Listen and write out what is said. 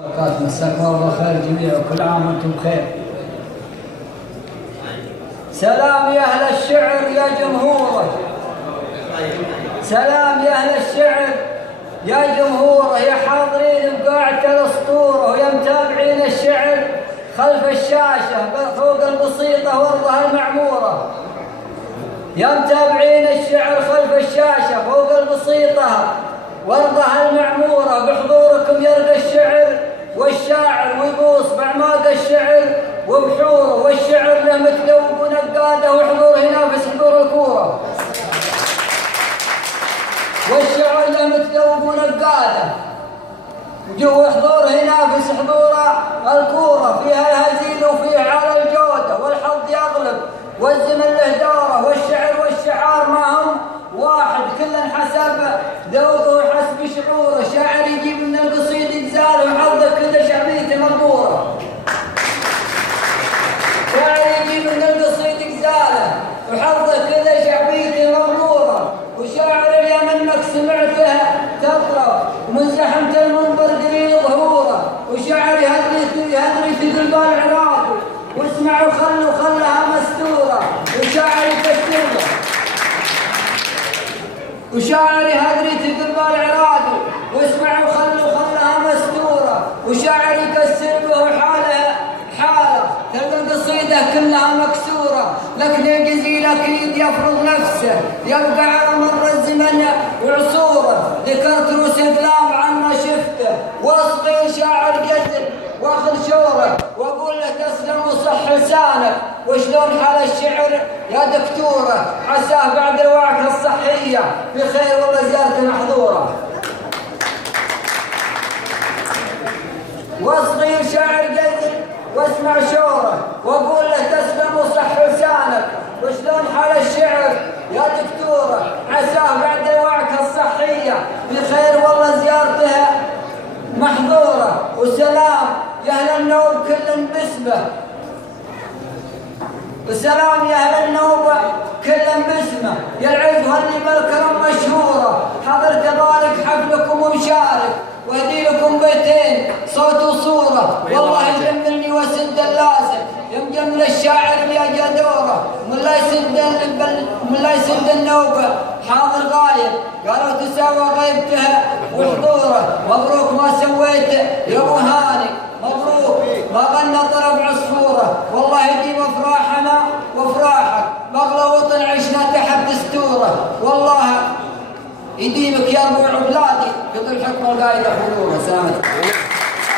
مساكم الله خير جميعا وكل عام وانتم بخير. سلام يا اهل الشعر يا جمهوره، سلام يا اهل الشعر يا جمهوره، يا حاضرين بقاعة الاسطوره ويا متابعين الشعر خلف الشاشه فوق البسيطه وارضها المعموره. يا متابعين الشعر خلف الشاشه فوق البسيطه وارضها المعموره، بحضوركم يرقى الشعر والشاعر ويغوص باعماق الشعر وبحوره، والشعر له متذوب ونقاده وحضور ينافس حضور الكوره. والشعر له متذوب ونقاده وحضوره ينافس حضور الكوره، فيها الهزيل وفيها على الجوده والحظ يغلب والزمن له دوره، والشعر والشعار ما هم واحد كل حسب ذوقه وحسب شعوره. شاعر يجيب من القصيد يجزاله وحظه كل شعبيته مقدوره، شاعر يجيب من القصيد يجزاله وحظه كل شعبيته مقدوره. وشاعر اليوم انك سمعته تطرب ومن زحمه المنبر قليل ظهوره، وشاعر يهدري في قلب العراق واسمعوا خلها مستوره، وشاعر يكسره وشاعر يهدري في قلب العراق واسمعوا خلها مستوره، وشاعر يكسر به حاله تلقى القصيده كلها مكسوره. لكن الجزيل اكيد يفرض نفسه يبقى على مر الزمن وعصوره، ذكرت روس الكلام عما شفته واصغي شاعر جزل واخذ شوره، واقول له تسلم وصح لسانك وشلون حال الشعر يا دكتوره، عساه بعد الوعكه الصحيه بخير والله زيارته محظوره. واصغي شاعر جزل واسمع شوره، واقول له تسلم وصح لسانك وشلون حال الشعر يا دكتوره، عساه بعد الوعكه الصحيه بخير والله زيارته محظوره. وسلام يا اهل النوب كل باسمه، وسلام يا اهل النوب كل باسمه، يا العز وهني بالكرم مشهوره، حضرت بارك حفلكم ومشارك واهدي لكم بيتين صوت وصوره، والله يجملني وسد اللازم يمجمل الشاعر يا جدوره، من لا يسد النوبه حاضر غايب قالوا تساوى غيبته وحضوره. مبروك ما سويته يا ابو هاني، مبروك ما غنى طرب عصفوره، والله يديم افراحنا وافراحك باغلى وطن عشنا تحت دستوره، والله يديمك يا ربوع بلادي في ظل حكم القائد حضوره. سلامتك.